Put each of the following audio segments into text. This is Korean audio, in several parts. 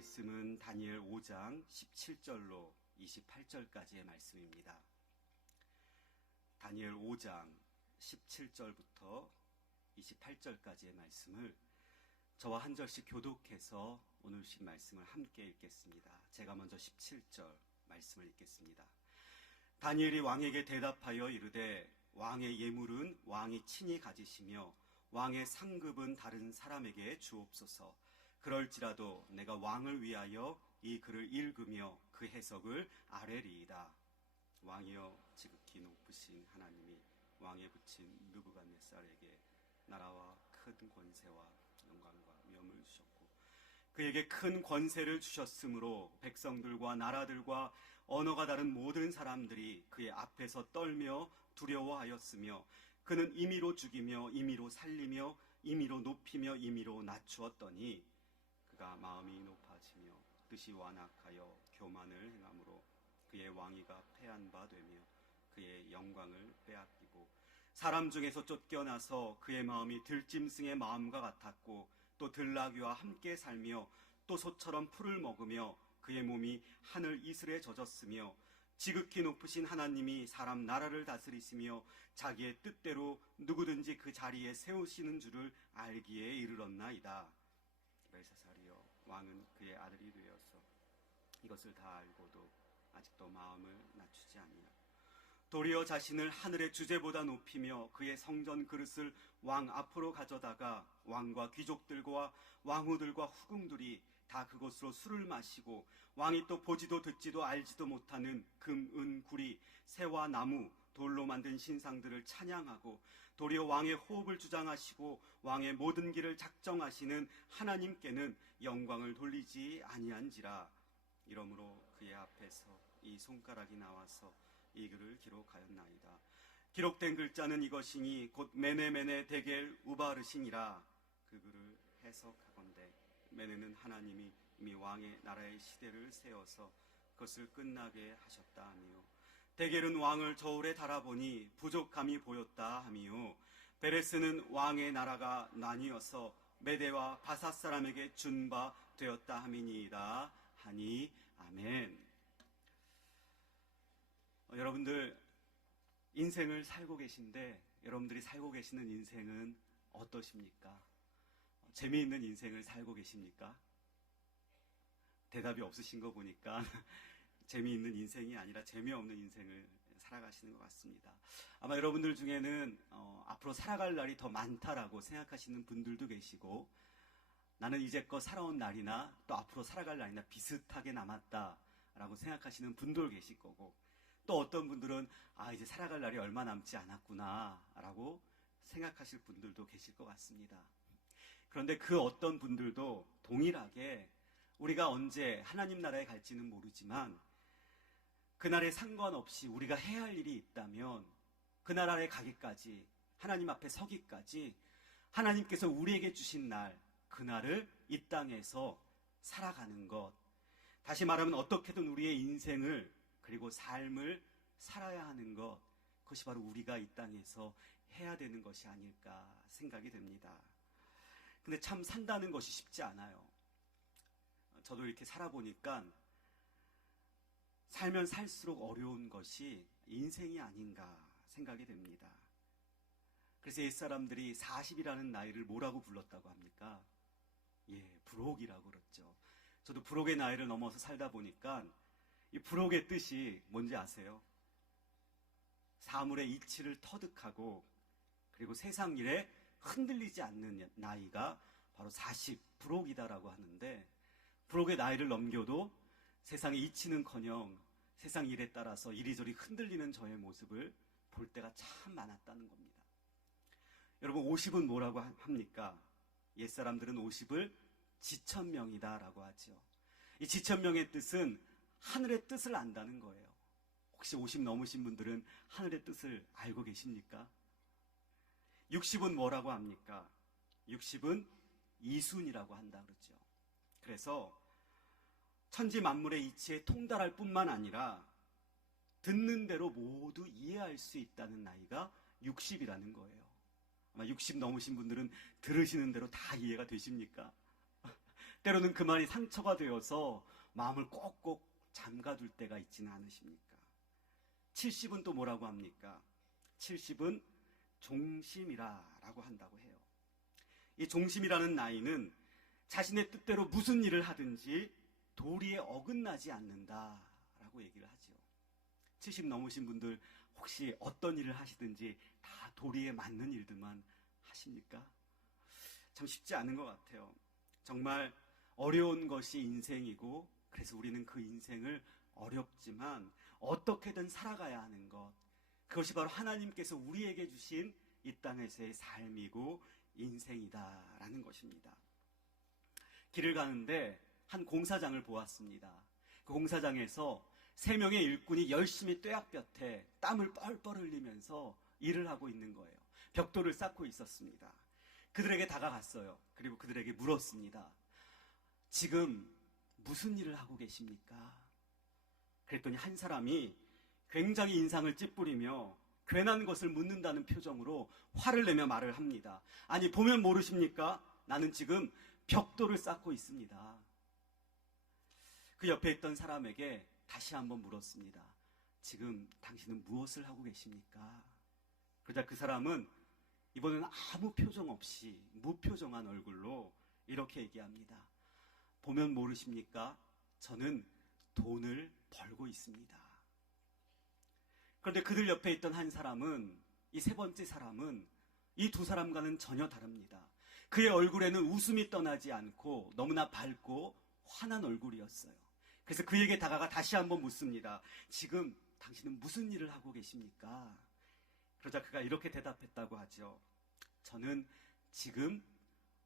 말씀은 다니엘 5장 17절로 28절까지의 말씀입니다. 다니엘 5장 17절부터 28절까지의 말씀을 저와 한 절씩 교독해서 오늘씩 말씀을 함께 읽겠습니다. 제가 먼저 17절 말씀을 읽겠습니다. 다니엘이 왕에게 대답하여 이르되 왕의 예물은 왕이 친히 가지시며 왕의 상급은 다른 사람에게 주옵소서. 그럴지라도 내가 왕을 위하여 이 글을 읽으며 그 해석을 아뢰리이다. 왕이여 지극히 높으신 하나님이 왕에 붙인 느부갓네살에게 나라와 큰 권세와 영광과 위엄을 주셨고 그에게 큰 권세를 주셨으므로 백성들과 나라들과 언어가 다른 모든 사람들이 그의 앞에서 떨며 두려워하였으며 그는 임의로 죽이며 임의로 살리며 임의로 높이며 임의로 낮추었더니 그가 마음이 높아지며 뜻이 완악하여 교만을 행함으로 그의 왕위가 패한 바 되며 그의 영광을 빼앗기고 사람 중에서 쫓겨나서 그의 마음이 들짐승의 마음과 같았고 또 들나귀와 함께 살며 또 소처럼 풀을 먹으며 그의 몸이 하늘 이슬에 젖었으며 지극히 높으신 하나님이 사람 나라를 다스리시며 자기의 뜻대로 누구든지 그 자리에 세우시는 줄을 알기에 이르렀나이다. 벨사살이여 왕은 그의 아들이 되어서 이것을 다 알고도 아직도 마음을 낮추지 아니하고 도리어 자신을 하늘의 주제보다 높이며 그의 성전 그릇을 왕 앞으로 가져다가 왕과 귀족들과 왕후들과 후궁들이 다 그것으로 술을 마시고 왕이 또 보지도 듣지도 알지도 못하는 금, 은, 구리, 새와 나무, 돌로 만든 신상들을 찬양하고 도리어 왕의 호흡을 주장하시고 왕의 모든 길을 작정하시는 하나님께는 영광을 돌리지 아니한지라. 이러므로 그의 앞에서 이 손가락이 나와서 이 글을 기록하였나이다. 기록된 글자는 이것이니 곧 메네메네 데겔 우바르시니라. 그 글을 해석하건대 메네는 하나님이 이미 왕의 나라의 시대를 세워서 그것을 끝나게 하셨다 하며 데겔은 왕을 저울에 달아보니 부족함이 보였다 하며 베레스는 왕의 나라가 나뉘어서 메대와 바사 사람에게 준 바 되었다 함이니이다 하니 아멘. 여러분들 인생을 살고 계신데 여러분들이 살고 계시는 인생은 어떠십니까? 재미있는 인생을 살고 계십니까? 대답이 없으신 거 보니까 재미있는 인생이 아니라 재미없는 인생을 살아가시는 것 같습니다. 아마 여러분들 중에는 앞으로 살아갈 날이 더 많다라고 생각하시는 분들도 계시고 나는 이제껏 살아온 날이나 또 앞으로 살아갈 날이나 비슷하게 남았다라고 생각하시는 분도 계실 거고 또 어떤 분들은 이제 살아갈 날이 얼마 남지 않았구나 라고 생각하실 분들도 계실 것 같습니다. 그런데 그 어떤 분들도 동일하게 우리가 언제 하나님 나라에 갈지는 모르지만 그날에 상관없이 우리가 해야 할 일이 있다면 그 나라에 가기까지 하나님 앞에 서기까지 하나님께서 우리에게 주신 날 그날을 이 땅에서 살아가는 것, 다시 말하면 어떻게든 우리의 인생을 그리고 삶을 살아야 하는 것, 그것이 바로 우리가 이 땅에서 해야 되는 것이 아닐까 생각이 됩니다. 근데 참 산다는 것이 쉽지 않아요. 저도 이렇게 살아보니까 살면 살수록 어려운 것이 인생이 아닌가 생각이 됩니다. 그래서 옛사람들이 40이라는 나이를 뭐라고 불렀다고 합니까? 부록이라고 그랬죠. 저도 부록의 나이를 넘어서 살다 보니까 이 부록의 뜻이 뭔지 아세요? 사물의 이치를 터득하고 그리고 세상 일에 흔들리지 않는 나이가 바로 40 부록이다라고 하는데 부록의 나이를 넘겨도 세상의 이치는커녕 세상 일에 따라서 이리저리 흔들리는 저의 모습을 볼 때가 참 많았다는 겁니다. 여러분 50은 뭐라고 합니까? 옛사람들은 50을 지천명이다라고 하죠. 이 지천명의 뜻은 하늘의 뜻을 안다는 거예요. 혹시 50 넘으신 분들은 하늘의 뜻을 알고 계십니까? 60은 뭐라고 합니까? 60은 이순이라고 한다 그러죠. 그래서 천지 만물의 이치에 통달할 뿐만 아니라 듣는 대로 모두 이해할 수 있다는 나이가 60이라는 거예요. 아마 60 넘으신 분들은 들으시는 대로 다 이해가 되십니까? 때로는 그 말이 상처가 되어서 마음을 꼭꼭 잠가둘 때가 있지는 않으십니까? 70은 또 뭐라고 합니까? 70은 종심이라고 한다고 해요. 이 종심이라는 나이는 자신의 뜻대로 무슨 일을 하든지 도리에 어긋나지 않는다라고 얘기를 하죠. 70 넘으신 분들 혹시 어떤 일을 하시든지 다 도리에 맞는 일들만 하십니까? 참 쉽지 않은 것 같아요. 정말 어려운 것이 인생이고, 그래서 우리는 그 인생을 어렵지만 어떻게든 살아가야 하는 것, 그것이 바로 하나님께서 우리에게 주신 이 땅에서의 삶이고 인생이다라는 것입니다. 길을 가는데 한 공사장을 보았습니다. 그 공사장에서 3명의 일꾼이 열심히 뙤약볕에 땀을 뻘뻘 흘리면서 일을 하고 있는 거예요. 벽돌을 쌓고 있었습니다. 그들에게 다가갔어요. 그리고 그들에게 물었습니다. 지금 무슨 일을 하고 계십니까? 그랬더니 한 사람이 굉장히 인상을 찌푸리며 괜한 것을 묻는다는 표정으로 화를 내며 말을 합니다. 아니, 보면 모르십니까? 나는 지금 벽돌을 쌓고 있습니다. 그 옆에 있던 사람에게 다시 한번 물었습니다. 지금 당신은 무엇을 하고 계십니까? 그러자 그 사람은 이번에는 아무 표정 없이 무표정한 얼굴로 이렇게 얘기합니다. 보면 모르십니까? 저는 돈을 벌고 있습니다. 그런데 그들 옆에 있던 한 사람은, 이 세 번째 사람은 이 두 사람과는 전혀 다릅니다. 그의 얼굴에는 웃음이 떠나지 않고 너무나 밝고 환한 얼굴이었어요. 그래서 그에게 다가가 다시 한번 묻습니다. 지금 당신은 무슨 일을 하고 계십니까? 그러자 그가 이렇게 대답했다고 하죠. 저는 지금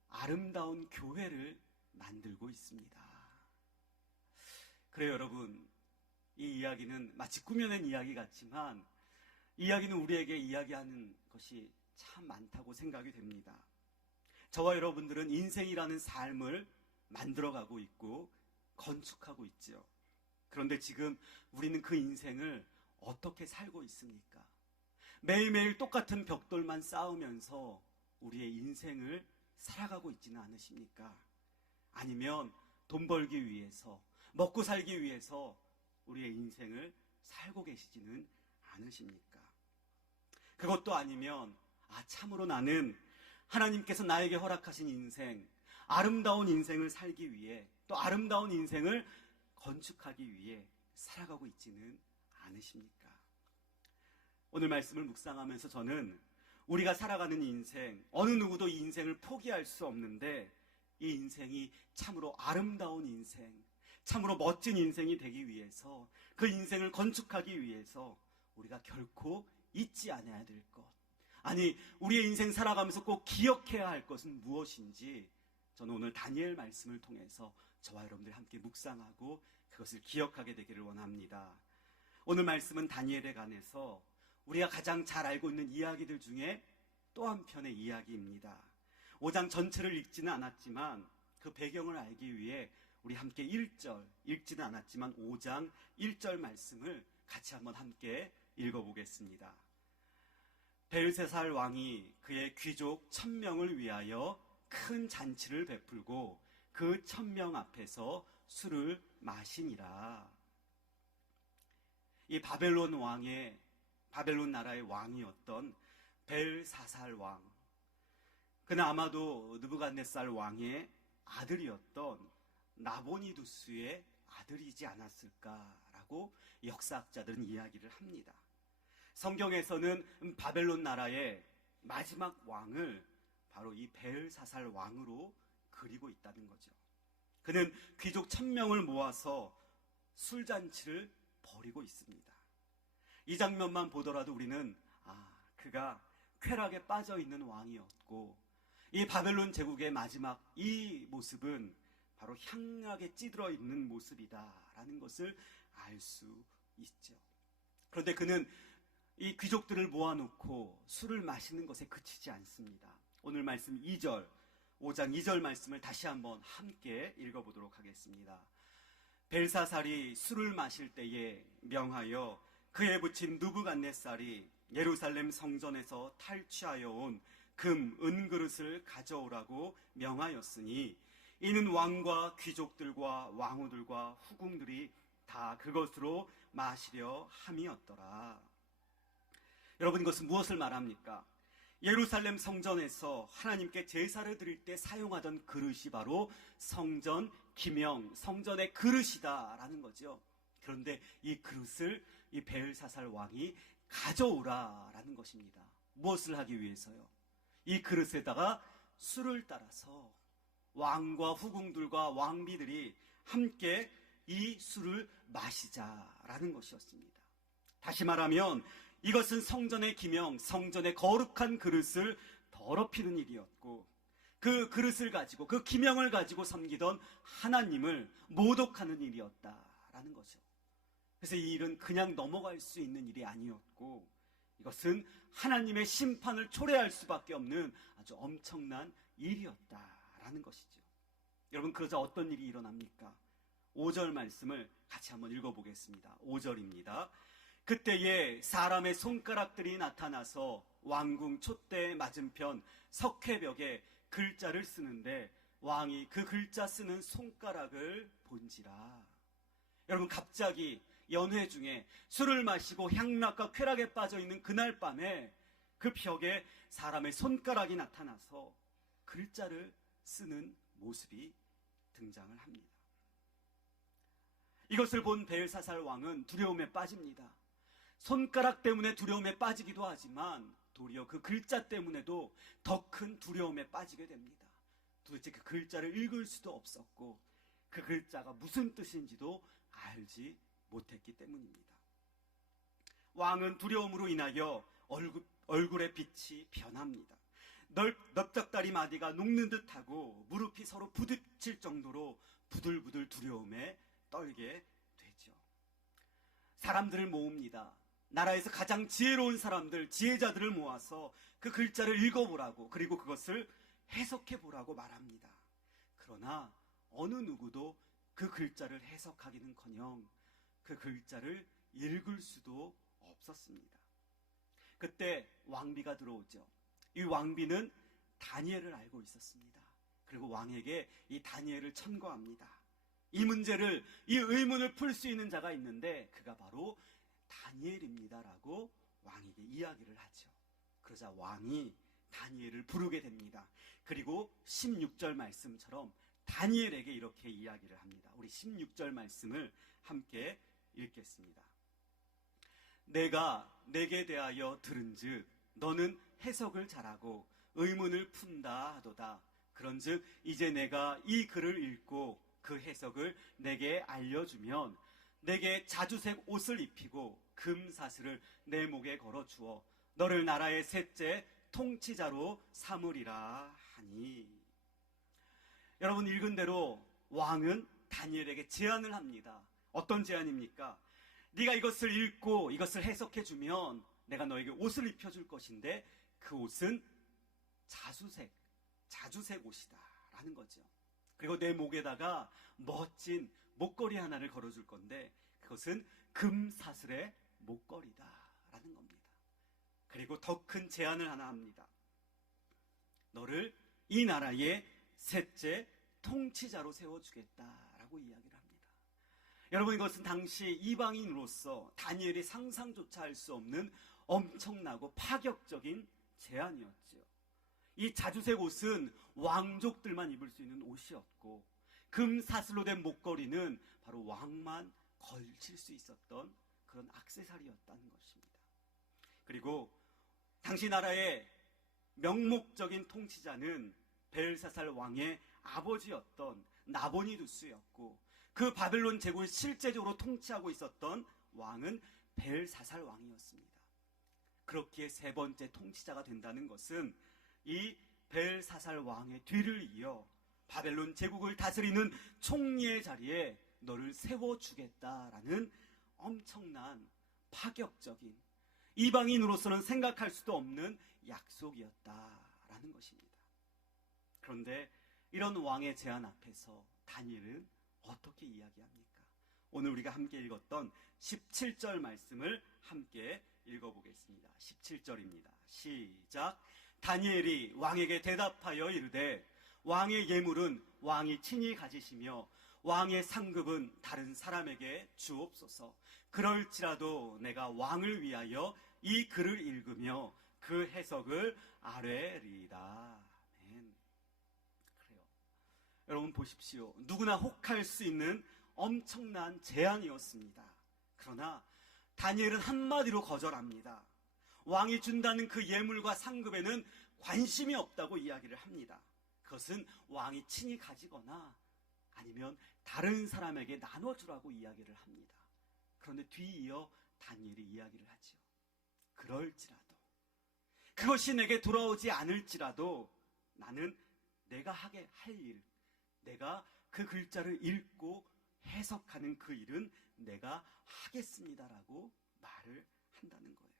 아름다운 교회를 만들고 있습니다. 그래요, 여러분. 이 이야기는 마치 꾸며낸 이야기 같지만 이 이야기는 우리에게 이야기하는 것이 참 많다고 생각이 됩니다. 저와 여러분들은 인생이라는 삶을 만들어가고 있고 건축하고 있죠. 그런데 지금 우리는 그 인생을 어떻게 살고 있습니까? 매일매일 똑같은 벽돌만 쌓으면서 우리의 인생을 살아가고 있지는 않으십니까? 아니면 돈 벌기 위해서, 먹고 살기 위해서 우리의 인생을 살고 계시지는 않으십니까? 그것도 아니면 참으로 나는 하나님께서 나에게 허락하신 인생, 아름다운 인생을 살기 위해, 또 아름다운 인생을 건축하기 위해 살아가고 있지는 않으십니까? 오늘 말씀을 묵상하면서 저는 우리가 살아가는 인생, 어느 누구도 이 인생을 포기할 수 없는데 이 인생이 참으로 아름다운 인생, 참으로 멋진 인생이 되기 위해서, 그 인생을 건축하기 위해서 우리가 결코 잊지 않아야 될 것, 아니 우리의 인생 살아가면서 꼭 기억해야 할 것은 무엇인지 저는 오늘 다니엘 말씀을 통해서 저와 여러분들 함께 묵상하고 그것을 기억하게 되기를 원합니다. 오늘 말씀은 다니엘에 관해서 우리가 가장 잘 알고 있는 이야기들 중에 또 한편의 이야기입니다. 5장 전체를 읽지는 않았지만 그 배경을 알기 위해 우리 함께 1절, 읽지는 않았지만 5장 1절 말씀을 같이 한번 함께 읽어보겠습니다. 벨사살 왕이 그의 귀족 1000명을 위하여 큰 잔치를 베풀고 그 1000명 앞에서 술을 마시니라. 이 바벨론 나라의 왕이었던 벨사살 왕, 그는 아마도 느부갓네살 왕의 아들이었던 나보니두스의 아들이지 않았을까라고 역사학자들은 이야기를 합니다. 성경에서는 바벨론 나라의 마지막 왕을 바로 이 벨사살 왕으로 그리고 있다는 거죠. 그는 귀족 1000명을 모아서 술잔치를 벌이고 있습니다. 이 장면만 보더라도 우리는 그가 쾌락에 빠져 있는 왕이었고, 이 바벨론 제국의 마지막 이 모습은 바로 향락에 찌들어 있는 모습이다라는 것을 알 수 있죠. 그런데 그는 이 귀족들을 모아놓고 술을 마시는 것에 그치지 않습니다. 오늘 말씀 5장 2절 말씀을 다시 한번 함께 읽어보도록 하겠습니다. 벨사살이 술을 마실 때에 명하여 그에 붙인 느부갓네살이 예루살렘 성전에서 탈취하여 온 금, 은그릇을 가져오라고 명하였으니 이는 왕과 귀족들과 왕후들과 후궁들이 다 그것으로 마시려 함이었더라. 여러분, 이것은 무엇을 말합니까? 예루살렘 성전에서 하나님께 제사를 드릴 때 사용하던 그릇이 바로 성전 기명, 성전의 그릇이다라는 거죠. 그런데 이 그릇을 이 베엘사살 왕이 가져오라라는 것입니다. 무엇을 하기 위해서요? 이 그릇에다가 술을 따라서 왕과 후궁들과 왕비들이 함께 이 술을 마시자라는 것이었습니다. 다시 말하면 이것은 성전의 기명, 성전의 거룩한 그릇을 더럽히는 일이었고, 그 그릇을 가지고, 그 기명을 가지고 섬기던 하나님을 모독하는 일이었다라는 거죠. 그래서 이 일은 그냥 넘어갈 수 있는 일이 아니었고, 이것은 하나님의 심판을 초래할 수밖에 없는 아주 엄청난 일이었다라는 것이죠. 여러분, 그러자 어떤 일이 일어납니까? 5절 말씀을 같이 한번 읽어보겠습니다. 5절입니다. 그때에 사람의 손가락들이 나타나서 왕궁 촛대 맞은편 석회벽에 글자를 쓰는데 왕이 그 글자 쓰는 손가락을 본지라. 여러분, 갑자기 연회 중에 술을 마시고 향락과 쾌락에 빠져있는 그날 밤에 그 벽에 사람의 손가락이 나타나서 글자를 쓰는 모습이 등장을 합니다. 이것을 본 베엘사살 왕은 두려움에 빠집니다. 손가락 때문에 두려움에 빠지기도 하지만 도리어 그 글자 때문에도 더 큰 두려움에 빠지게 됩니다. 도대체 그 글자를 읽을 수도 없었고 그 글자가 무슨 뜻인지도 알지 못했기 때문입니다. 왕은 두려움으로 인하여 얼굴의 빛이 변합니다. 넓적다리 마디가 녹는 듯하고 무릎이 서로 부딪힐 정도로 부들부들 두려움에 떨게 되죠. 사람들을 모읍니다. 나라에서 가장 지혜로운 사람들, 지혜자들을 모아서 그 글자를 읽어보라고, 그리고 그것을 해석해보라고 말합니다. 그러나 어느 누구도 그 글자를 해석하기는커녕 그 글자를 읽을 수도 없었습니다. 그때 왕비가 들어오죠. 이 왕비는 다니엘을 알고 있었습니다. 그리고 왕에게 이 다니엘을 천거합니다. 이 문제를, 이 의문을 풀 수 있는 자가 있는데 그가 바로 다니엘입니다라고 왕에게 이야기를 하죠. 그러자 왕이 다니엘을 부르게 됩니다. 그리고 16절 말씀처럼 다니엘에게 이렇게 이야기를 합니다. 우리 16절 말씀을 함께 읽겠습니다. 내가 내게 대하여 들은즉 너는 해석을 잘하고 의문을 푼다 하도다. 그런즉 이제 내가 이 글을 읽고 그 해석을 내게 알려주면 내게 자주색 옷을 입히고 금사슬을 내 목에 걸어주어 너를 나라의 셋째 통치자로 삼으리라 하니. 여러분, 읽은 대로 왕은 다니엘에게 제안을 합니다. 어떤 제안입니까? 네가 이것을 읽고 이것을 해석해주면 내가 너에게 옷을 입혀줄 것인데 그 옷은 자주색 옷이다 라는 거죠. 그리고 내 목에다가 멋진 목걸이 하나를 걸어줄 건데 그것은 금사슬의 목걸이다 라는 겁니다. 그리고 더 큰 제안을 하나 합니다. 너를 이 나라의 셋째 통치자로 세워주겠다라고 이야기를 합니다. 여러분, 이것은 당시 이방인으로서 다니엘이 상상조차 할 수 없는 엄청나고 파격적인 제안이었죠. 이 자주색 옷은 왕족들만 입을 수 있는 옷이었고 금사슬로 된 목걸이는 바로 왕만 걸칠 수 있었던 그런 액세서리였다는 것입니다. 그리고 당시 나라의 명목적인 통치자는 벨사살 왕의 아버지였던 나보니두스였고 그 바벨론 제국을 실제적으로 통치하고 있었던 왕은 벨사살 왕이었습니다. 그렇기에 세 번째 통치자가 된다는 것은 이 벨사살 왕의 뒤를 이어 바벨론 제국을 다스리는 총리의 자리에 너를 세워주겠다라는 엄청난 파격적인, 이방인으로서는 생각할 수도 없는 약속이었다라는 것입니다. 그런데 이런 왕의 제안 앞에서 다니엘은 어떻게 이야기합니까? 오늘 우리가 함께 읽었던 17절 말씀을 함께 읽어보겠습니다. 17절입니다. 시작. 다니엘이 왕에게 대답하여 이르되 왕의 예물은 왕이 친히 가지시며 왕의 상급은 다른 사람에게 주옵소서. 그럴지라도 내가 왕을 위하여 이 글을 읽으며 그 해석을 아뢰리이다. 아멘. 그래요. 여러분 보십시오. 누구나 혹할 수 있는 엄청난 재앙이었습니다. 그러나 다니엘은 한마디로 거절합니다. 왕이 준다는 그 예물과 상급에는 관심이 없다고 이야기를 합니다. 그것은 왕이 친히 가지거나 아니면 다른 사람에게 나눠주라고 이야기를 합니다. 그런데 뒤이어 다니엘이 이야기를 하죠. 그럴지라도, 그것이 내게 돌아오지 않을지라도 나는 내가 하게 할 일, 내가 그 글자를 읽고 해석하는 그 일은 내가 하겠습니다라고 말을 한다는 거예요.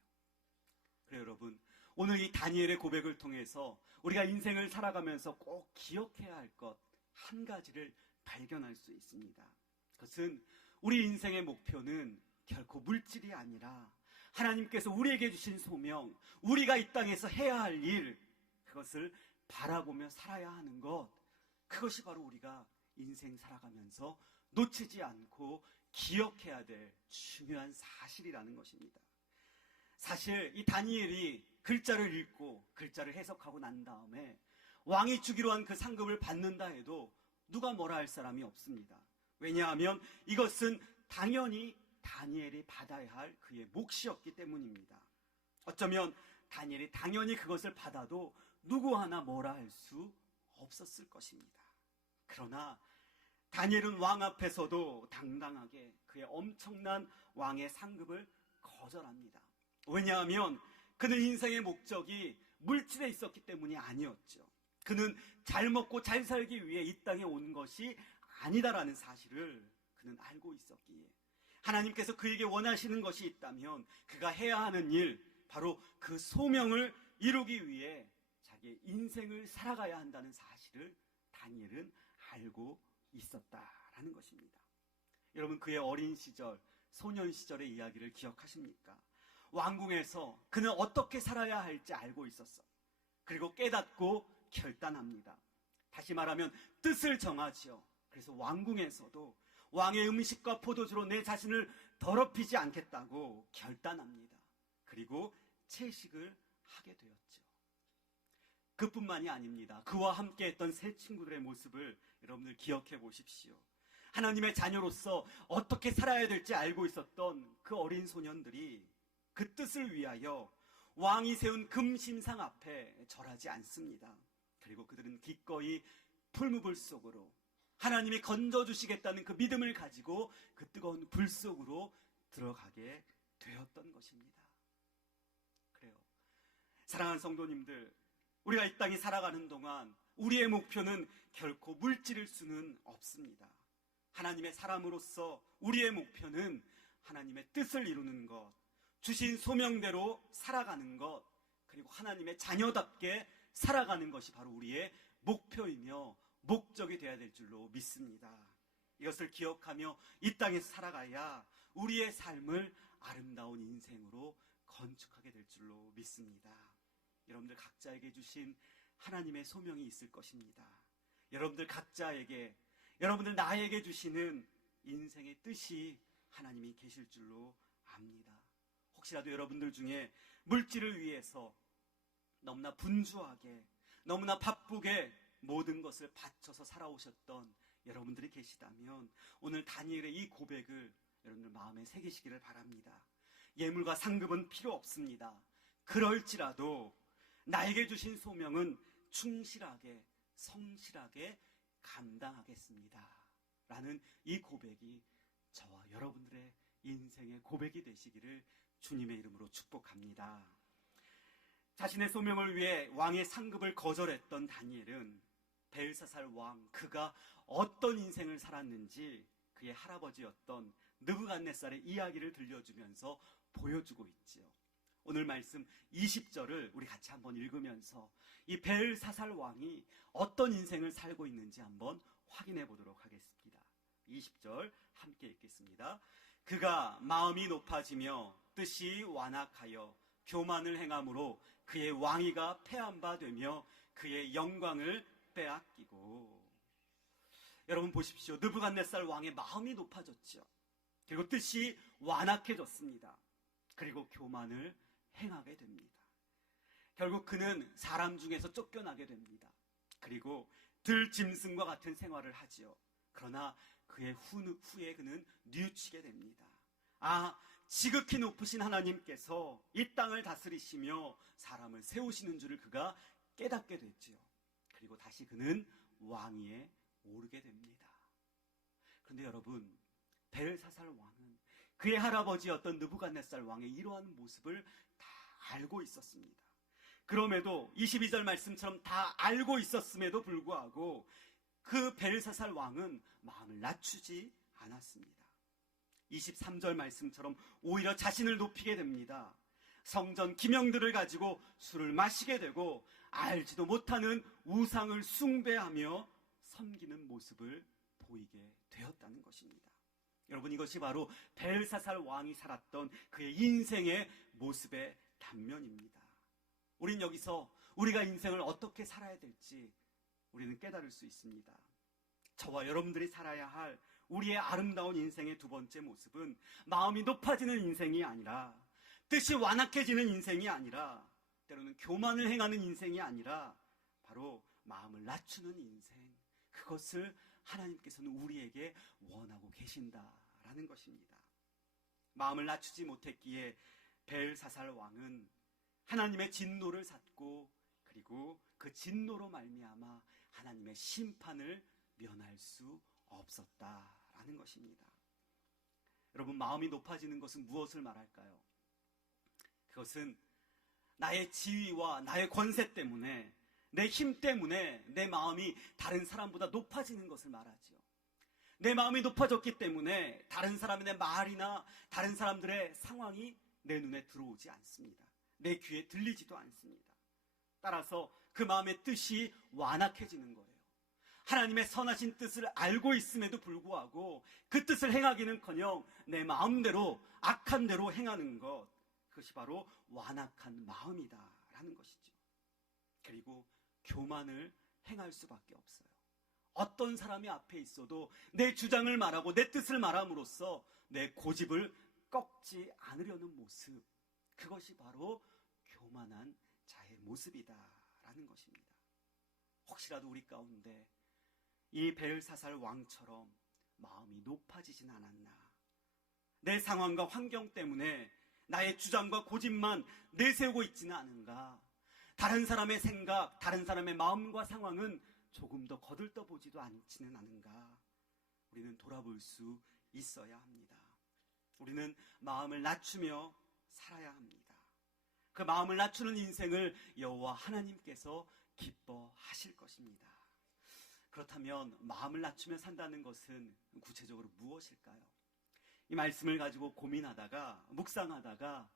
그래요, 여러분. 오늘 이 다니엘의 고백을 통해서 우리가 인생을 살아가면서 꼭 기억해야 할 것 한 가지를 발견할 수 있습니다. 그것은 우리 인생의 목표는 결코 물질이 아니라 하나님께서 우리에게 주신 소명, 우리가 이 땅에서 해야 할 일, 그것을 바라보며 살아야 하는 것, 그것이 바로 우리가 인생 살아가면서 놓치지 않고 기억해야 될 중요한 사실이라는 것입니다. 사실 이 다니엘이 글자를 읽고 글자를 해석하고 난 다음에 왕이 주기로 한 그 상급을 받는다 해도 누가 뭐라 할 사람이 없습니다. 왜냐하면 이것은 당연히 다니엘이 받아야 할 그의 몫이었기 때문입니다. 어쩌면 다니엘이 당연히 그것을 받아도 누구 하나 뭐라 할 수 없었을 것입니다. 그러나 다니엘은 왕 앞에서도 당당하게 그의 엄청난 왕의 상급을 거절합니다. 왜냐하면 그는 인생의 목적이 물질에 있었기 때문이 아니었죠. 그는 잘 먹고 잘 살기 위해 이 땅에 온 것이 아니다라는 사실을 그는 알고 있었기에 하나님께서 그에게 원하시는 것이 있다면 그가 해야 하는 일, 바로 그 소명을 이루기 위해 자기의 인생을 살아가야 한다는 사실을 다니엘은 알고 있었다라는 것입니다. 여러분, 그의 어린 시절, 소년 시절의 이야기를 기억하십니까? 왕궁에서 그는 어떻게 살아야 할지 알고 있었어요. 그리고 깨닫고 결단합니다. 다시 말하면 뜻을 정하지요. 그래서 왕궁에서도 왕의 음식과 포도주로 내 자신을 더럽히지 않겠다고 결단합니다. 그리고 채식을 하게 되었죠. 그뿐만이 아닙니다. 그와 함께 했던 세 친구들의 모습을 여러분들 기억해 보십시오. 하나님의 자녀로서 어떻게 살아야 될지 알고 있었던 그 어린 소년들이 그 뜻을 위하여 왕이 세운 금신상 앞에 절하지 않습니다. 그리고 그들은 기꺼이 풀무불 속으로 하나님이 건져주시겠다는 그 믿음을 가지고 그 뜨거운 불 속으로 들어가게 되었던 것입니다. 그래요. 사랑하는 성도님들, 우리가 이 땅에 살아가는 동안 우리의 목표는 결코 물질일 수는 없습니다. 하나님의 사람으로서 우리의 목표는 하나님의 뜻을 이루는 것, 주신 소명대로 살아가는 것, 그리고 하나님의 자녀답게 살아가는 것이 바로 우리의 목표이며 목적이 되어야 될 줄로 믿습니다. 이것을 기억하며 이 땅에서 살아가야 우리의 삶을 아름다운 인생으로 건축하게 될 줄로 믿습니다. 여러분들 각자에게 주신 하나님의 소명이 있을 것입니다. 여러분들 각자에게, 여러분들 나에게 주시는 인생의 뜻이 하나님이 계실 줄로 압니다. 혹시라도 여러분들 중에 물질을 위해서 너무나 분주하게, 너무나 바쁘게 모든 것을 바쳐서 살아오셨던 여러분들이 계시다면 오늘 다니엘의 이 고백을 여러분들 마음에 새기시기를 바랍니다. 예물과 상급은 필요 없습니다. 그럴지라도 나에게 주신 소명은 충실하게, 성실하게 감당하겠습니다. 라는 이 고백이 저와 여러분들의 인생의 고백이 되시기를 주님의 이름으로 축복합니다. 자신의 소명을 위해 왕의 상급을 거절했던 다니엘은 벨사살 왕, 그가 어떤 인생을 살았는지 그의 할아버지였던 느부갓네살의 이야기를 들려주면서 보여주고 있지요. 오늘 말씀 20절을 우리 같이 한번 읽으면서 이 벨사살 왕이 어떤 인생을 살고 있는지 한번 확인해 보도록 하겠습니다. 20절 함께 읽겠습니다. 그가 마음이 높아지며 뜻이 완악하여 교만을 행함으로 그의 왕위가 패한 바 되며 그의 영광을 빼앗기고. 여러분 보십시오. 느부갓네살 왕의 마음이 높아졌죠. 그리고 뜻이 완악해졌습니다. 그리고 교만을 행하게 됩니다. 결국 그는 사람 중에서 쫓겨나게 됩니다. 그리고 들짐승과 같은 생활을 하지요. 그러나 그의 후에 그는 뉘우치게 됩니다. 지극히 높으신 하나님께서 이 땅을 다스리시며 사람을 세우시는 줄을 그가 깨닫게 됐지요. 그리고 다시 그는 왕위에 오르게 됩니다. 그런데 여러분, 벨사살 왕은 그의 할아버지였던 느부갓네살 왕의 이러한 모습을 다 알고 있었습니다. 그럼에도 22절 말씀처럼 다 알고 있었음에도 불구하고 그 벨사살 왕은 마음을 낮추지 않았습니다. 23절 말씀처럼 오히려 자신을 높이게 됩니다. 성전 기명들을 가지고 술을 마시게 되고 알지도 못하는 우상을 숭배하며 섬기는 모습을 보이게 되었다는 것입니다. 여러분, 이것이 바로 벨사살 왕이 살았던 그의 인생의 모습의 단면입니다. 우린 여기서 우리가 인생을 어떻게 살아야 될지 우리는 깨달을 수 있습니다. 저와 여러분들이 살아야 할 우리의 아름다운 인생의 두 번째 모습은 마음이 높아지는 인생이 아니라, 뜻이 완악해지는 인생이 아니라, 때로는 교만을 행하는 인생이 아니라 바로 마음을 낮추는 인생, 그것을 하나님께서는 우리에게 원하고 계신다라는 것입니다. 마음을 낮추지 못했기에 벨사살 왕은 하나님의 진노를 샀고, 그리고 그 진노로 말미암아 하나님의 심판을 면할 수 없었다라는 것입니다. 여러분, 마음이 높아지는 것은 무엇을 말할까요? 그것은 나의 지위와 나의 권세 때문에, 내 힘 때문에 내 마음이 다른 사람보다 높아지는 것을 말하지요. 내 마음이 높아졌기 때문에 다른 사람의 말이나 다른 사람들의 상황이 내 눈에 들어오지 않습니다. 내 귀에 들리지도 않습니다. 따라서 그 마음의 뜻이 완악해지는 거예요. 하나님의 선하신 뜻을 알고 있음에도 불구하고 그 뜻을 행하기는커녕 내 마음대로, 악한 대로 행하는 것, 그것이 바로 완악한 마음이다라는 것이죠. 그리고 교만을 행할 수밖에 없어요. 어떤 사람이 앞에 있어도 내 주장을 말하고 내 뜻을 말함으로써 내 고집을 꺾지 않으려는 모습, 그것이 바로 교만한 자의 모습이다라는 것입니다. 혹시라도 우리 가운데 이 벨사살 왕처럼 마음이 높아지진 않았나? 내 상황과 환경 때문에 나의 주장과 고집만 내세우고 있지는 않은가? 다른 사람의 생각, 다른 사람의 마음과 상황은 조금 더 거들떠보지도 않지는 않은가? 우리는 돌아볼 수 있어야 합니다. 우리는 마음을 낮추며 살아야 합니다. 그 마음을 낮추는 인생을 여호와 하나님께서 기뻐하실 것입니다. 그렇다면 마음을 낮추며 산다는 것은 구체적으로 무엇일까요? 이 말씀을 가지고 고민하다가, 묵상하다가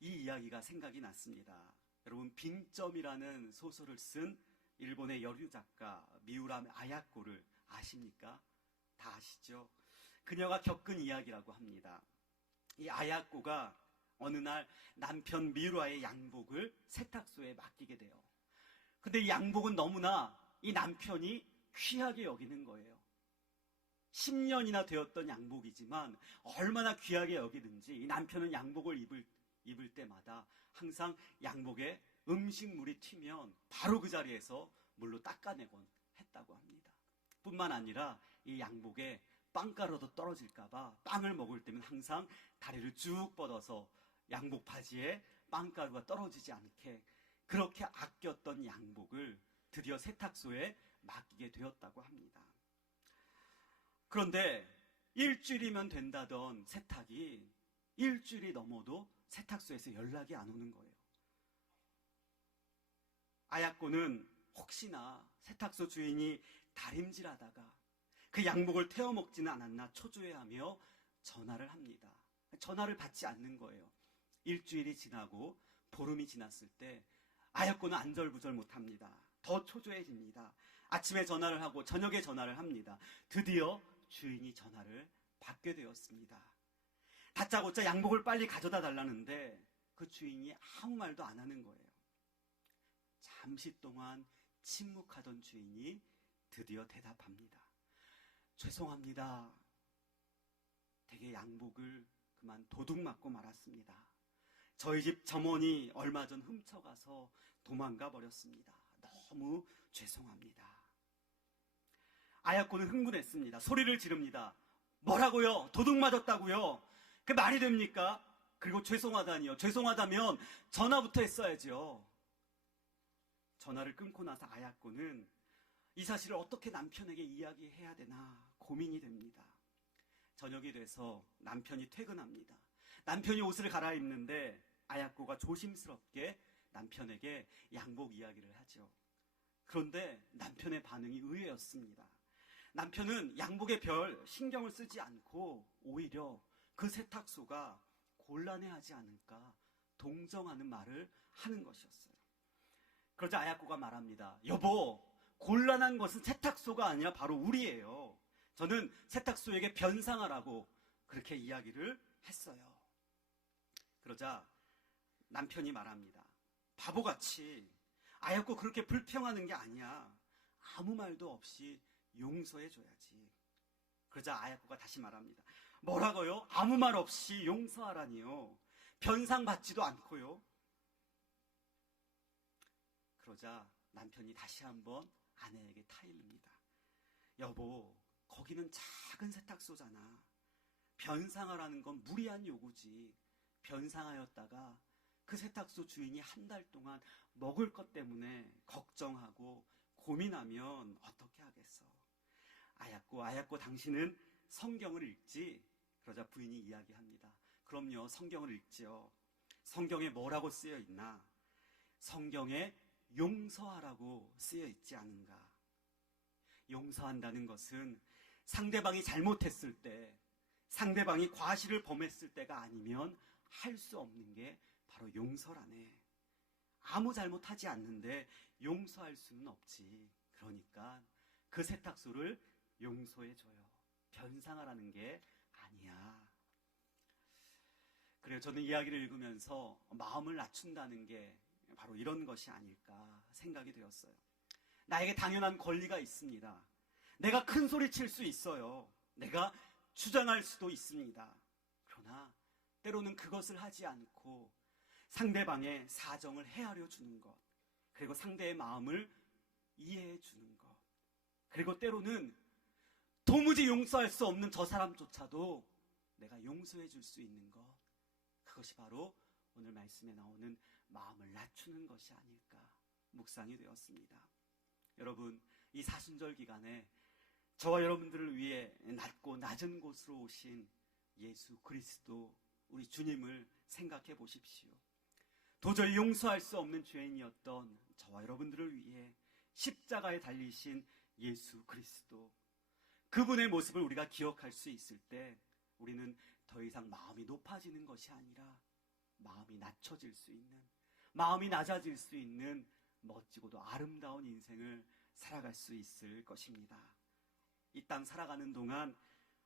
이 이야기가 생각이 났습니다. 여러분, 빙점이라는 소설을 쓴 일본의 여류 작가 미우라 아야코를 아십니까? 다 아시죠? 그녀가 겪은 이야기라고 합니다. 이 아야코가 어느 날 남편 미우라의 양복을 세탁소에 맡기게 돼요. 근데 이 양복은 너무나 이 남편이 귀하게 여기는 거예요. 10년이나 되었던 양복이지만 얼마나 귀하게 여기든지 이 남편은 양복을 입을 때마다 항상 양복에 음식물이 튀면 바로 그 자리에서 물로 닦아내곤 했다고 합니다. 뿐만 아니라 이 양복에 빵가루도 떨어질까봐 빵을 먹을 때면 항상 다리를 쭉 뻗어서 양복 바지에 빵가루가 떨어지지 않게 그렇게 아꼈던 양복을 드디어 세탁소에 맡기게 되었다고 합니다. 그런데 일주일이면 된다던 세탁이 일주일이 넘어도 세탁소에서 연락이 안 오는 거예요. 아야코는 혹시나 세탁소 주인이 다림질하다가 그 양복을 태워 먹지는 않았나 초조해하며 전화를 합니다. 전화를 받지 않는 거예요. 일주일이 지나고 보름이 지났을 때 아야코는 안절부절 못합니다. 더 초조해집니다. 아침에 전화를 하고 저녁에 전화를 합니다. 드디어 주인이 전화를 받게 되었습니다. 다짜고짜 양복을 빨리 가져다 달라는데 그 주인이 아무 말도 안 하는 거예요. 잠시 동안 침묵하던 주인이 드디어 대답합니다. 죄송합니다. 댁의 양복을 그만 도둑 맞고 말았습니다. 저희 집 점원이 얼마 전 훔쳐가서 도망가 버렸습니다. 너무 죄송합니다. 아야코는 흥분했습니다. 소리를 지릅니다. 뭐라고요? 도둑 맞았다고요? 그 말이 됩니까? 그리고 죄송하다니요. 죄송하다면 전화부터 했어야죠. 전화를 끊고 나서 아야코는 이 사실을 어떻게 남편에게 이야기해야 되나 고민이 됩니다. 저녁이 돼서 남편이 퇴근합니다. 남편이 옷을 갈아입는데 아야코가 조심스럽게 남편에게 양복 이야기를 하죠. 그런데 남편의 반응이 의외였습니다. 남편은 양복에 별 신경을 쓰지 않고 오히려 그 세탁소가 곤란해하지 않을까 동정하는 말을 하는 것이었어요. 그러자 아야코가 말합니다. 여보, 곤란한 것은 세탁소가 아니라 바로 우리예요. 저는 세탁소에게 변상하라고 그렇게 이야기를 했어요. 그러자 남편이 말합니다. 바보같이 아야코 그렇게 불평하는 게 아니야. 아무 말도 없이 용서해줘야지. 그러자 아야코가 다시 말합니다. 뭐라고요? 아무 말 없이 용서하라니요. 변상받지도 않고요. 그러자 남편이 다시 한번 아내에게 타일릅니다. 여보, 거기는 작은 세탁소잖아. 변상하라는 건 무리한 요구지. 변상하였다가 그 세탁소 주인이 한 달 동안 먹을 것 때문에 걱정하고 고민하면 어떻게 하겠어? 아야코, 당신은 성경을 읽지? 그러자 부인이 이야기합니다. 그럼요, 성경을 읽지요. 성경에 뭐라고 쓰여 있나? 성경에 용서하라고 쓰여 있지 않은가? 용서한다는 것은 상대방이 잘못했을 때, 상대방이 과실을 범했을 때가 아니면 할 수 없는 게 바로 용서라네. 아무 잘못하지 않는데 용서할 수는 없지. 그러니까 그 세탁소를 용서해줘요. 변상하라는 게 아니야. 그래요. 저는 이야기를 읽으면서 마음을 낮춘다는 게 바로 이런 것이 아닐까 생각이 되었어요. 나에게 당연한 권리가 있습니다. 내가 큰 소리 칠 수 있어요. 내가 주장할 수도 있습니다. 그러나 때로는 그것을 하지 않고 상대방의 사정을 헤아려 주는 것, 그리고 상대의 마음을 이해해 주는 것, 그리고 때로는 도무지 용서할 수 없는 저 사람조차도 내가 용서해 줄 수 있는 것, 그것이 바로 오늘 말씀에 나오는 마음을 낮추는 것이 아닐까 묵상이 되었습니다. 여러분, 이 사순절 기간에 저와 여러분들을 위해 낮고 낮은 곳으로 오신 예수 그리스도 우리 주님을 생각해 보십시오. 도저히 용서할 수 없는 죄인이었던 저와 여러분들을 위해 십자가에 달리신 예수 그리스도, 그분의 모습을 우리가 기억할 수 있을 때 우리는 더 이상 마음이 높아지는 것이 아니라 마음이 낮춰질 수 있는, 마음이 낮아질 수 있는 멋지고도 아름다운 인생을 살아갈 수 있을 것입니다. 이 땅 살아가는 동안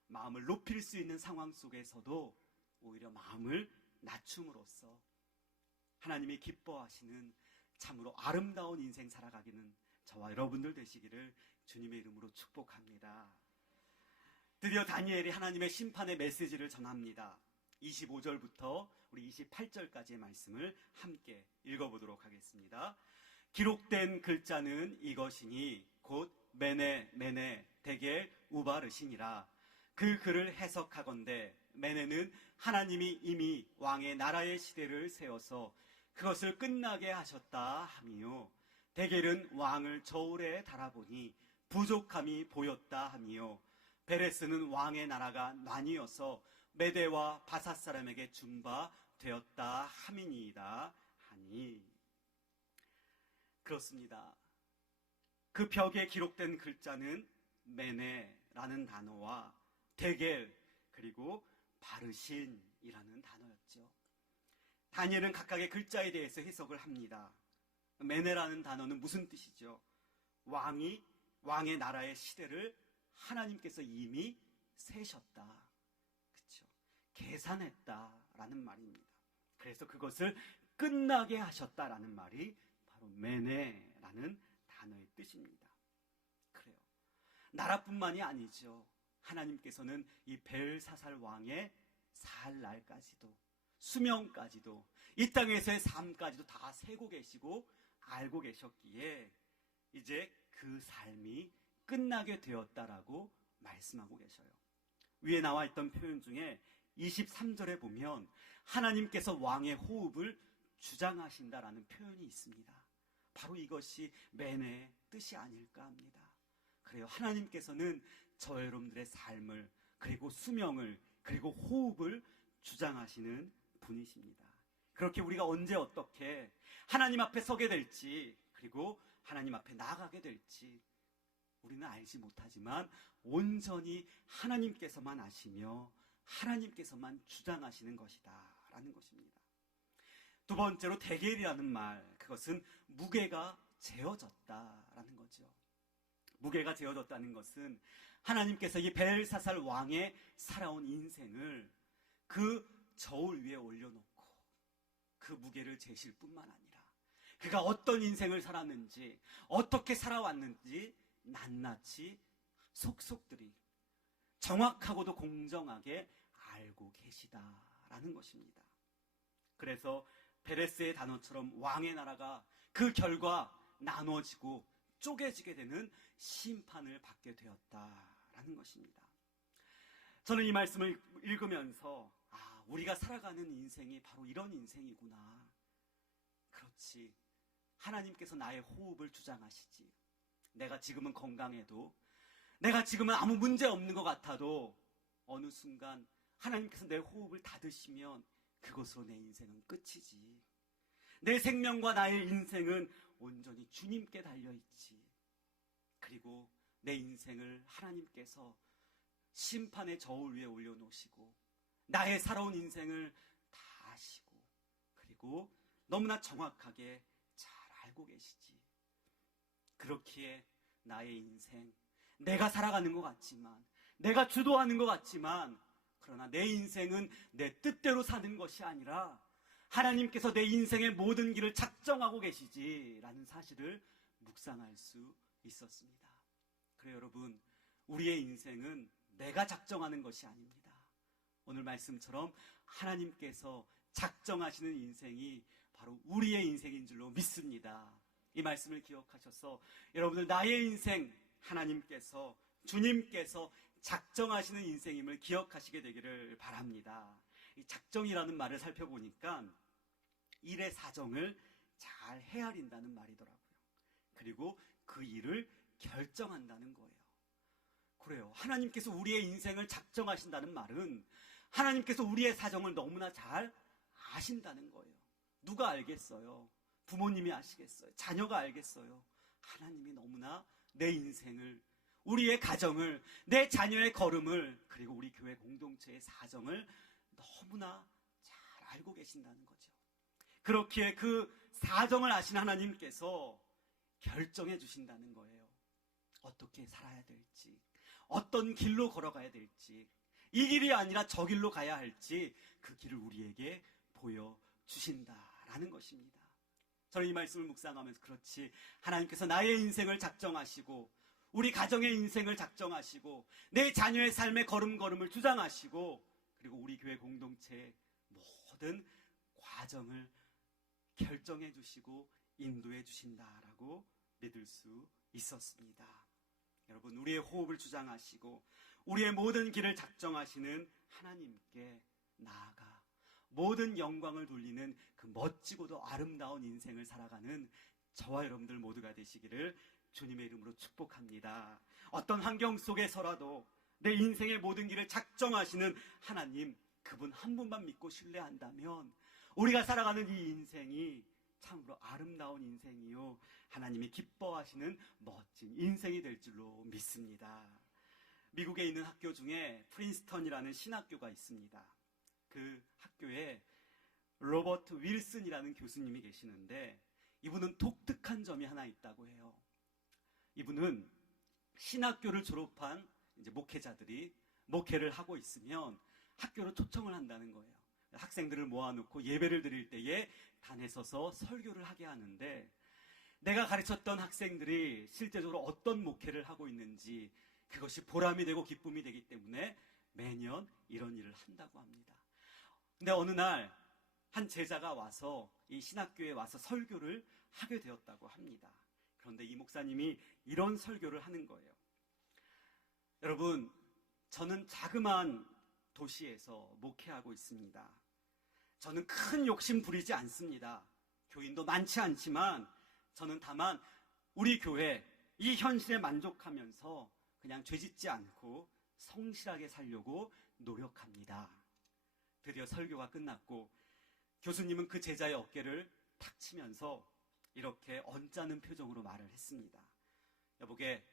마음을 높일 수 있는 상황 속에서도 오히려 마음을 낮춤으로써 하나님이 기뻐하시는 참으로 아름다운 인생 살아가기는 저와 여러분들 되시기를 주님의 이름으로 축복합니다. 드디어 다니엘이 하나님의 심판의 메시지를 전합니다. 25절부터 우리 28절까지의 말씀을 함께 읽어보도록 하겠습니다. 기록된 글자는 이것이니 곧 메네 데겔 우바르시니라. 그 글을 해석하건대 메네는 하나님이 이미 왕의 나라의 시대를 세워서 그것을 끝나게 하셨다 함이요, 데겔은 왕을 저울에 달아보니 부족함이 보였다 함이요, 베레스는 왕의 나라가 나뉘어서 메대와 바삿 사람에게 준 바 되었다 함이니이다 하니. 그렇습니다. 그 벽에 기록된 글자는 메네라는 단어와 데겔 그리고 바르신이라는 단어였죠. 다니엘은 각각의 글자에 대해서 해석을 합니다. 메네라는 단어는 무슨 뜻이죠? 왕의 나라의 시대를 하나님께서 이미 세셨다. 그렇죠? 계산했다라는 말입니다. 그래서 그것을 끝나게 하셨다라는 말이 바로 메네라는 단어의 뜻입니다. 그래요. 나라뿐만이 아니죠. 하나님께서는 이 벨사살 왕의 살 날까지도, 수명까지도, 이 땅에서의 삶까지도 다 세고 계시고 알고 계셨기에 이제 그 삶이 끝나게 되었다라고 말씀하고 계셔요. 위에 나와 있던 표현 중에 23절에 보면 하나님께서 왕의 호흡을 주장하신다라는 표현이 있습니다. 바로 이것이 맨의 뜻이 아닐까 합니다. 그래요. 하나님께서는 저 여러분들의 삶을, 그리고 수명을, 그리고 호흡을 주장하시는 분이십니다. 그렇게 우리가 언제 어떻게 하나님 앞에 서게 될지, 그리고 하나님 앞에 나아가게 될지 우리는 알지 못하지만 온전히 하나님께서만 아시며 하나님께서만 주장하시는 것이다 라는 것입니다. 두 번째로 대겔이라는 말, 그것은 무게가 재어졌다라는 거죠. 무게가 재어졌다는 것은 하나님께서 이 벨사살 왕의 살아온 인생을 그 저울 위에 올려놓고 그 무게를 재실 뿐만 아니라 그가 어떤 인생을 살았는지, 어떻게 살아왔는지 낱낱이 속속들이 정확하고도 공정하게 알고 계시다라는 것입니다. 그래서 베레스의 단어처럼 왕의 나라가 그 결과 나눠지고 쪼개지게 되는 심판을 받게 되었다라는 것입니다. 저는 이 말씀을 읽으면서 우리가 살아가는 인생이 바로 이런 인생이구나. 그렇지. 하나님께서 나의 호흡을 주장하시지. 내가 지금은 건강해도, 내가 지금은 아무 문제 없는 것 같아도 어느 순간 하나님께서 내 호흡을 닫으시면 그것으로 내 인생은 끝이지. 내 생명과 나의 인생은 온전히 주님께 달려있지. 그리고 내 인생을 하나님께서 심판의 저울 위에 올려놓으시고 나의 살아온 인생을 다 아시고 그리고 너무나 정확하게 잘 알고 계시지. 그렇기에 나의 인생, 내가 살아가는 것 같지만, 내가 주도하는 것 같지만, 그러나 내 인생은 내 뜻대로 사는 것이 아니라 하나님께서 내 인생의 모든 길을 작정하고 계시지라는 사실을 묵상할 수 있었습니다. 그래요, 여러분, 우리의 인생은 내가 작정하는 것이 아닙니다. 오늘 말씀처럼 하나님께서 작정하시는 인생이 바로 우리의 인생인 줄로 믿습니다. 이 말씀을 기억하셔서 여러분들 나의 인생 하나님께서, 주님께서 작정하시는 인생임을 기억하시게 되기를 바랍니다. 이 작정이라는 말을 살펴보니까 일의 사정을 잘 헤아린다는 말이더라고요. 그리고 그 일을 결정한다는 거예요. 그래요. 하나님께서 우리의 인생을 작정하신다는 말은 하나님께서 우리의 사정을 너무나 잘 아신다는 거예요. 누가 알겠어요? 부모님이 아시겠어요? 자녀가 알겠어요? 하나님이 너무나 내 인생을, 우리의 가정을, 내 자녀의 걸음을, 그리고 우리 교회 공동체의 사정을 너무나 잘 알고 계신다는 거죠. 그렇기에 그 사정을 아신 하나님께서 결정해 주신다는 거예요. 어떻게 살아야 될지, 어떤 길로 걸어가야 될지, 이 길이 아니라 저 길로 가야 할지 그 길을 우리에게 보여주신다라는 것입니다. 저는 이 말씀을 묵상하면서 그렇지, 하나님께서 나의 인생을 작정하시고 우리 가정의 인생을 작정하시고 내 자녀의 삶의 걸음걸음을 주장하시고 그리고 우리 교회 공동체의 모든 과정을 결정해 주시고 인도해 주신다라고 믿을 수 있었습니다. 여러분, 우리의 호흡을 주장하시고 우리의 모든 길을 작정하시는 하나님께 나아가 모든 영광을 돌리는 그 멋지고도 아름다운 인생을 살아가는 저와 여러분들 모두가 되시기를 주님의 이름으로 축복합니다. 어떤 환경 속에서라도 내 인생의 모든 길을 작정하시는 하나님, 그분 한 분만 믿고 신뢰한다면 우리가 살아가는 이 인생이 참으로 아름다운 인생이요, 하나님이 기뻐하시는 멋진 인생이 될 줄로 믿습니다. 미국에 있는 학교 중에 프린스턴이라는 신학교가 있습니다. 그 학교에 로버트 윌슨이라는 교수님이 계시는데 이분은 독특한 점이 하나 있다고 해요. 이분은 신학교를 졸업한 이제 목회자들이 목회를 하고 있으면 학교로 초청을 한다는 거예요. 학생들을 모아놓고 예배를 드릴 때에 단에 서서 설교를 하게 하는데 내가 가르쳤던 학생들이 실제적으로 어떤 목회를 하고 있는지 그것이 보람이 되고 기쁨이 되기 때문에 매년 이런 일을 한다고 합니다. 근데 어느 날 한 제자가 와서 이 신학교에 와서 설교를 하게 되었다고 합니다. 그런데 이 목사님이 이런 설교를 하는 거예요. 여러분, 저는 자그마한 도시에서 목회하고 있습니다. 저는 큰 욕심 부리지 않습니다. 교인도 많지 않지만 저는 다만 우리 교회 이 현실에 만족하면서 그냥 죄짓지 않고 성실하게 살려고 노력합니다. 드디어 설교가 끝났고 교수님은 그 제자의 어깨를 탁 치면서 이렇게 언짢은 표정으로 말을 했습니다. 여보게,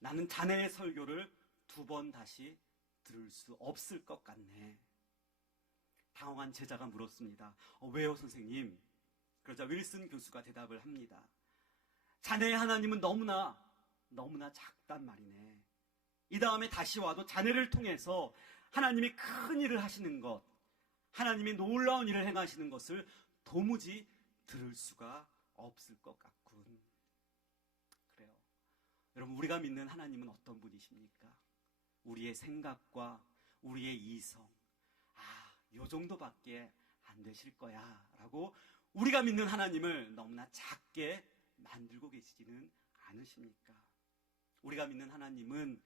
나는 자네의 설교를 2번 다시 들을 수 없을 것 같네. 당황한 제자가 물었습니다. 왜요, 선생님? 그러자 윌슨 교수가 대답을 합니다. 자네의 하나님은 너무나 작단 말이네. 이 다음에 다시 와도 자네를 통해서 하나님이 큰 일을 하시는 것, 하나님이 놀라운 일을 행하시는 것을 도무지 들을 수가 없을 것 같군. 그래요. 여러분, 우리가 믿는 하나님은 어떤 분이십니까? 우리의 생각과 우리의 이성, 요 정도밖에 안 되실 거야 라고 우리가 믿는 하나님을 너무나 작게 만들고 계시지는 않으십니까? 우리가 믿는 하나님은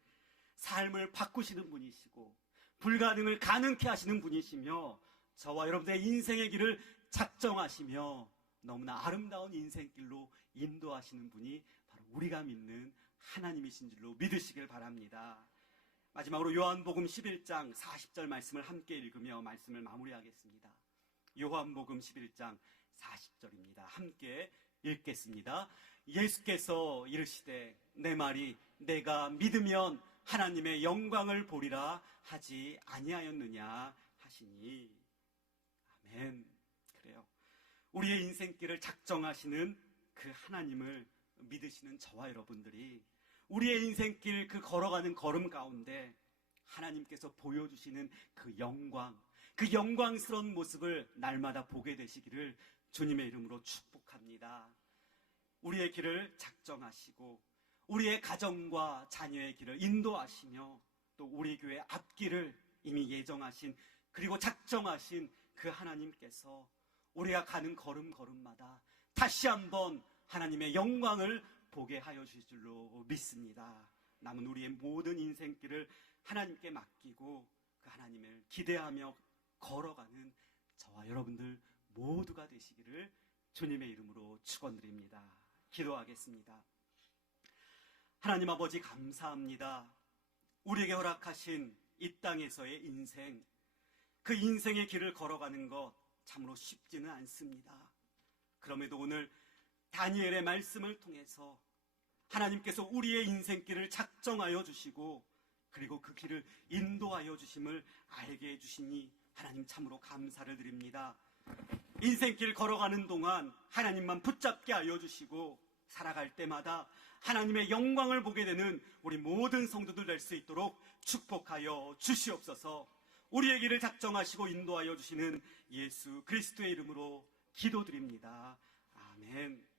삶을 바꾸시는 분이시고 불가능을 가능케 하시는 분이시며 저와 여러분의 인생의 길을 작정하시며 너무나 아름다운 인생길로 인도하시는 분이 바로 우리가 믿는 하나님이신 줄로 믿으시길 바랍니다. 마지막으로 요한복음 11장 40절 말씀을 함께 읽으며 말씀을 마무리하겠습니다. 요한복음 11장 40절입니다. 함께 읽겠습니다. 예수께서 이르시되 내 말이 내가 믿으면 하나님의 영광을 보리라 하지 아니하였느냐 하시니. 아멘. 그래요. 우리의 인생길을 작정하시는 그 하나님을 믿으시는 저와 여러분들이 우리의 인생길 그 걸어가는 걸음 가운데 하나님께서 보여주시는 그 영광, 그 영광스러운 모습을 날마다 보게 되시기를 주님의 이름으로 축복합니다. 우리의 길을 작정하시고 우리의 가정과 자녀의 길을 인도하시며 또 우리 교회 앞길을 이미 예정하신 그리고 작정하신 그 하나님께서 우리가 가는 걸음걸음마다 다시 한번 하나님의 영광을 보게 하여 주실 줄로 믿습니다. 남은 우리의 모든 인생길을 하나님께 맡기고 그 하나님을 기대하며 걸어가는 저와 여러분들 모두가 되시기를 주님의 이름으로 축원드립니다. 기도하겠습니다. 하나님 아버지, 감사합니다. 우리에게 허락하신 이 땅에서의 인생, 그 인생의 길을 걸어가는 것 참으로 쉽지는 않습니다. 그럼에도 오늘 다니엘의 말씀을 통해서 하나님께서 우리의 인생길을 작정하여 주시고 그리고 그 길을 인도하여 주심을 알게 해주시니 하나님 참으로 감사를 드립니다. 인생길 걸어가는 동안 하나님만 붙잡게 하여 주시고 살아갈 때마다 하나님의 영광을 보게 되는 우리 모든 성도들 될 수 있도록 축복하여 주시옵소서. 우리의 길을 작정하시고 인도하여 주시는 예수 그리스도의 이름으로 기도드립니다. 아멘.